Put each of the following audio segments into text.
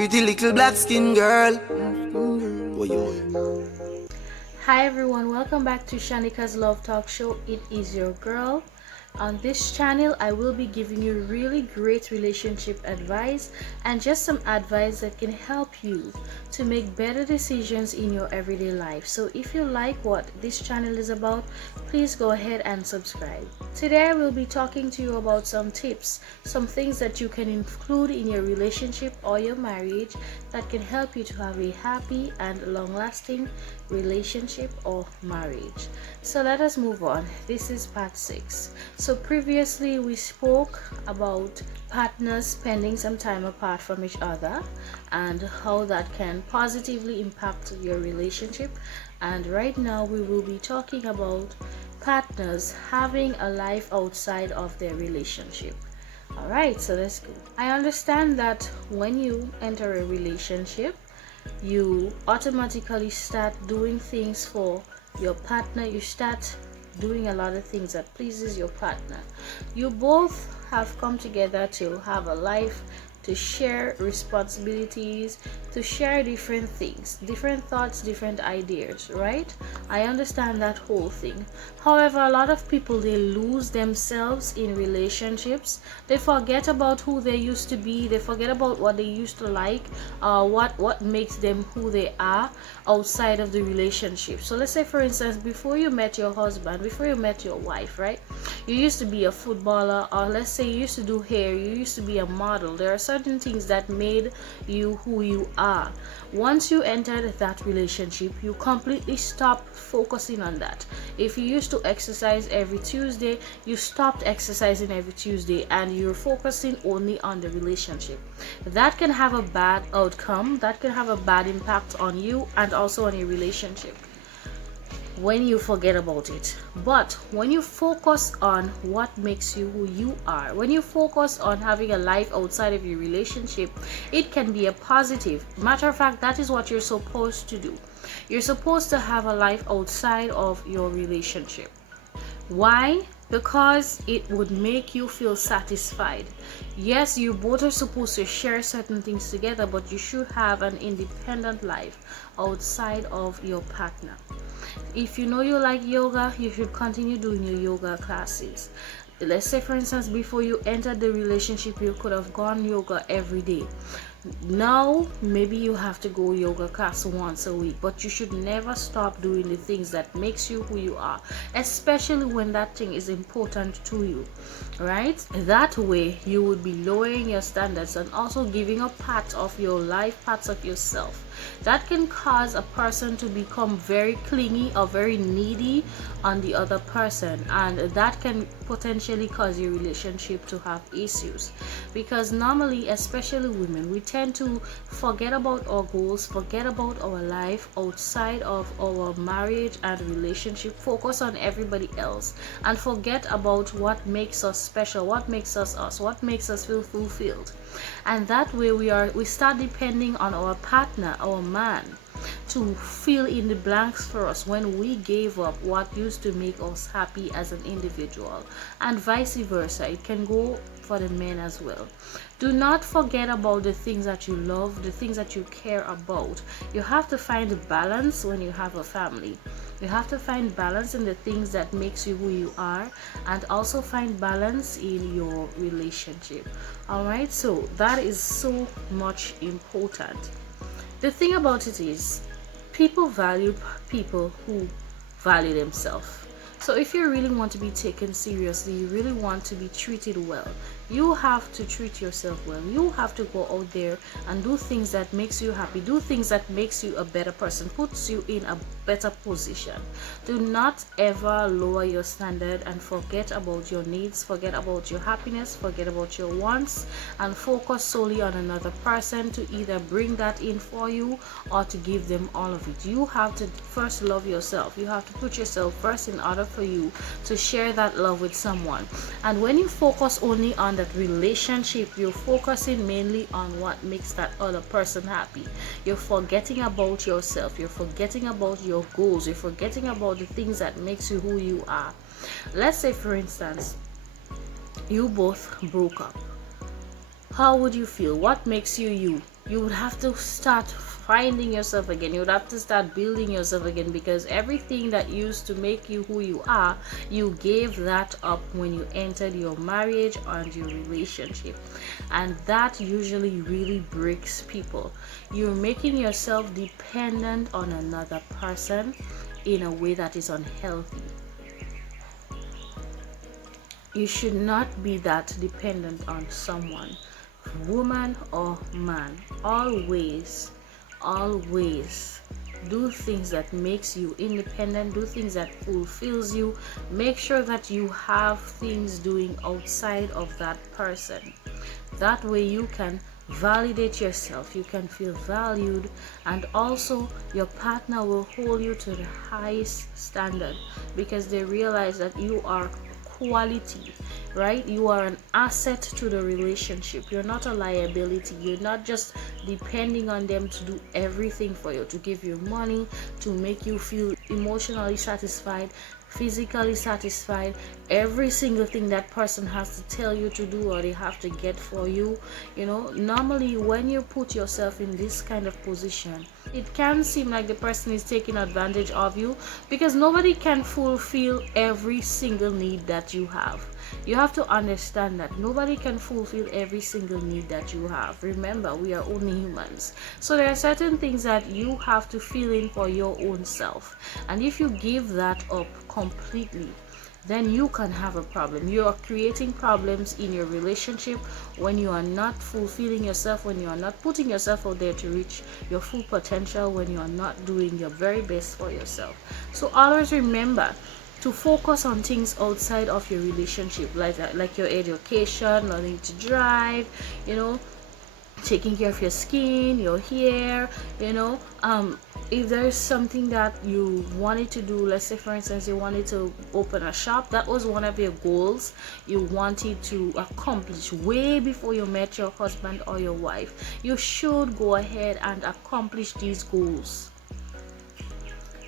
Pretty little black skin girl. Oh, yo. Hi everyone, welcome back to Shanika's Love Talk Show. It is your girl. On this channel, I will be giving you really great relationship advice and just some advice that can help you to make better decisions in your everyday life. So if you like what this channel is about, please go ahead and subscribe. Today I will be talking to you about some tips, some things that you can include in your relationship or your marriage that can help you to have a happy and long-lasting relationship or marriage. So let us move on. This is part 6. So previously we spoke about partners spending some time apart from each other and how that can positively impact your relationship. And right now we will be talking about partners having a life outside of their relationship. Alright, so let's go. I understand that when you enter a relationship, you automatically start doing things for your partner. You start doing a lot of things that pleases your partner. You both have come together to have a life, to share responsibilities, to share different things, different thoughts, different ideas, right? I understand that whole thing. However, a lot of people, they lose themselves in relationships. They forget about who they used to be. They forget about what they used to like, what makes them who they are outside of the relationship. So let's say, for instance, before you met your husband, before you met your wife, right? You used to be a footballer, or let's say you used to do hair, you used to be a model. There are certain things that made you who you are. Once you entered that relationship, you completely stop focusing on that. If you used to exercise every Tuesday, you stopped exercising every Tuesday and you're focusing only on the relationship. That can have a bad outcome, that can have a bad impact on you and also on your relationship when you forget about it. But when you focus on what makes you who you are, when you focus on having a life outside of your relationship, it can be a positive. Matter of fact, that is what you're supposed to do. You're supposed to have a life outside of your relationship. Why? Because it would make you feel satisfied. Yes, you both are supposed to share certain things together, but you should have an independent life outside of your partner. If you know you like yoga, you should continue doing your yoga classes. Let's say, for instance, before you entered the relationship, you could have gone yoga every day. Now maybe you have to go yoga class once a week, but you should never stop doing the things that makes you who you are, especially when that thing is important to you, right? That way you would be lowering your standards and also giving up part of your life, parts of yourself. That can cause a person to become very clingy or very needy on the other person, and that can potentially cause your relationship to have issues, because normally, especially women, we tend to forget about our goals, forget about our life outside of our marriage and relationship, focus on everybody else and forget about what makes us special, what makes us us, what makes us feel fulfilled. And that way we start depending on our partner, our man, to fill in the blanks for us when we gave up what used to make us happy as an individual, and vice versa. It can go for the men as well. Do not forget about the things that you love, the things that you care about. You have to find a balance when you have a family. You have to find balance in the things that makes you who you are, and also find balance in your relationship. All right, so that is so much important. The thing about it is, people value people who value themselves. So if you really want to be taken seriously, you really want to be treated well, you have to treat yourself well. You have to go out there and do things that makes you happy, do things that makes you a better person, puts you in a better position. Do not ever lower your standard and forget about your needs, forget about your happiness, forget about your wants, and focus solely on another person to either bring that in for you or to give them all of it. You have to first love yourself. You have to put yourself first in order for you to share that love with someone. And when you focus only on that relationship, you're focusing mainly on what makes that other person happy. You're forgetting about yourself, you're forgetting about your goals, you're forgetting about the things that makes you who you are. Let's say, for instance, you both broke up. How would you feel? What makes you you? you would have to start finding yourself again. You would have to start building yourself again, because everything that used to make you who you are, you gave that up when you entered your marriage and your relationship. And that usually really breaks people. You're making yourself dependent on another person in a way that is unhealthy. You should not be that dependent on someone, woman or man. Always do things that makes you independent, do things that fulfills you. Make sure that you have things doing outside of that person. That way you can validate yourself, you can feel valued, and also your partner will hold you to the highest standard, because they realize that you are quality, right? You are an asset to the relationship. You're not a liability. You're not just depending on them to do everything for you, to give you money, to make you feel emotionally satisfied, physically satisfied. Every single thing that person has to tell you to do, or they have to get for you. Normally when you put yourself in this kind of position, it can seem like the person is taking advantage of you, because nobody can fulfill every single need that you have. You have to understand that nobody can fulfill every single need that you have. Remember, we are only humans. So there are certain things that you have to fill in for your own self. And if you give that up completely, then you can have a problem. You are creating problems in your relationship when you are not fulfilling yourself, when you are not putting yourself out there to reach your full potential, when you are not doing your very best for yourself. So always remember to focus on things outside of your relationship, like your education, learning to drive, taking care of your skin, your hair, if there's something that you wanted to do, let's say for instance you wanted to open a shop, that was one of your goals you wanted to accomplish way before you met your husband or your wife, you should go ahead and accomplish these goals.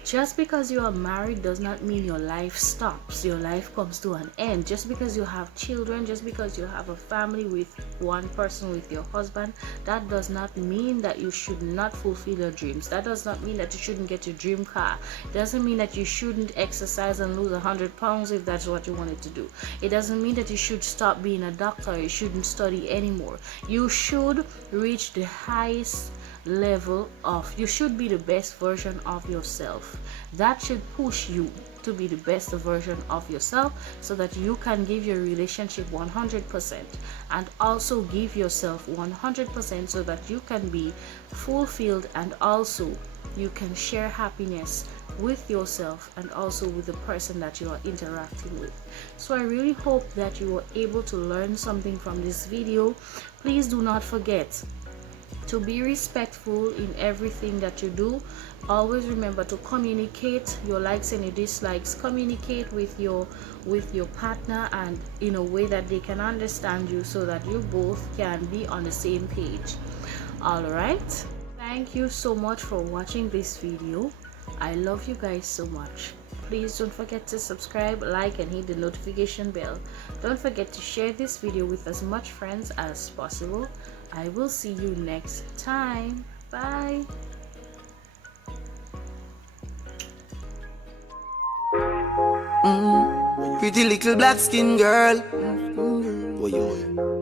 Just because you are married does not mean your life stops, your life comes to an end. Just because you have children, just because you have a family with one person, with your husband, that does not mean that you should not fulfill your dreams. That does not mean that you shouldn't get your dream car. It doesn't mean that you shouldn't exercise and lose 100 pounds if that's what you wanted to do. It doesn't mean that you should stop being a doctor, you shouldn't study anymore. You should reach the highest level of, you should be the best version of yourself. That should push you to be the best version of yourself, so that you can give your relationship 100% and also give yourself 100%, so that you can be fulfilled, and also you can share happiness with yourself and also with the person that you are interacting with. So I really hope that you were able to learn something from this video. Please do not forget to be respectful in everything that you do. Always remember to communicate your likes and your dislikes. Communicate with your partner, and in a way that they can understand you, so that you both can be on the same page. All right, thank you so much for watching this video. I love you guys so much. Please don't forget to subscribe, like, and hit the notification bell. Don't forget to share this video with as much friends as possible. I will see you next time. Bye. Pretty little black skin girl. Oh, yo.